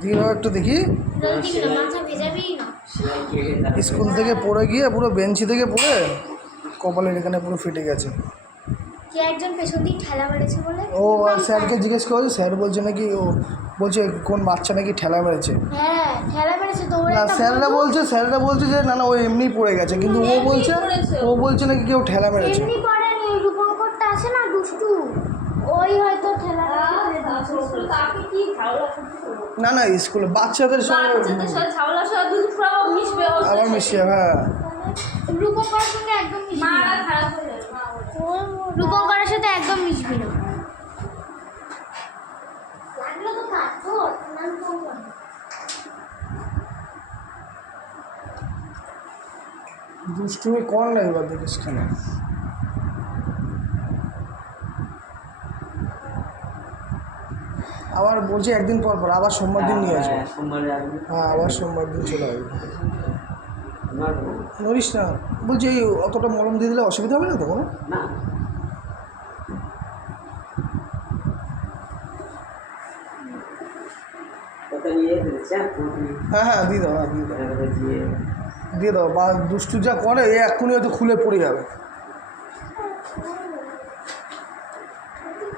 দিয়ে একটু দেখি। স্কুল থেকে পড়ে গিয়ে পুরো বেঞ্চি থেকে পড়ে কপালের এখানে পুরো ফেটে গেছে। কে একজন পেছন দিয়ে ঠেলা মেরেছে বলে ও স্যারকে জিজ্ঞেস করেছে, স্যার বলছে নাকি ও বলছে কোন বাচ্চা নাকি ঠেলা মেরেছে। হ্যাঁ ঠেলা মেরেছে তো। না স্যাররা বলছে যে না ও এমনি পড়ে গেছে, কিন্তু ও বলছে নাকি কেউ ঠেলা মেরেছে। এমনি পড়েনি, রূপঙ্করটা আছে না দুষ্টু, ওই হয়তো ঠেলা না স্কুলে বাচ্চাদের সঙ্গে আবার মিশিয়ে। হ্যাঁ রূপঙ্করের সঙ্গে একদম রূপঙ্করের সাথে একদম মিশবি না। দুষ্টুমি কর না এবার, দেখিস কেন। আবার বলছি একদিন পর পর আবার সোমবার দিন নিয়ে আসবো। হ্যাঁ আবার সোমবার দিন চলে আসবো। নড়িস না, বলছি এই অতটা মলম দিয়ে দিলে অসুবিধা হবে না তো কোনো? হ্যাঁ দিয়ে দাও, দিয়ে দাও বা দুষ্টু যা করে এক্ষুনি হয়তো খুলে পড়ে যাবে।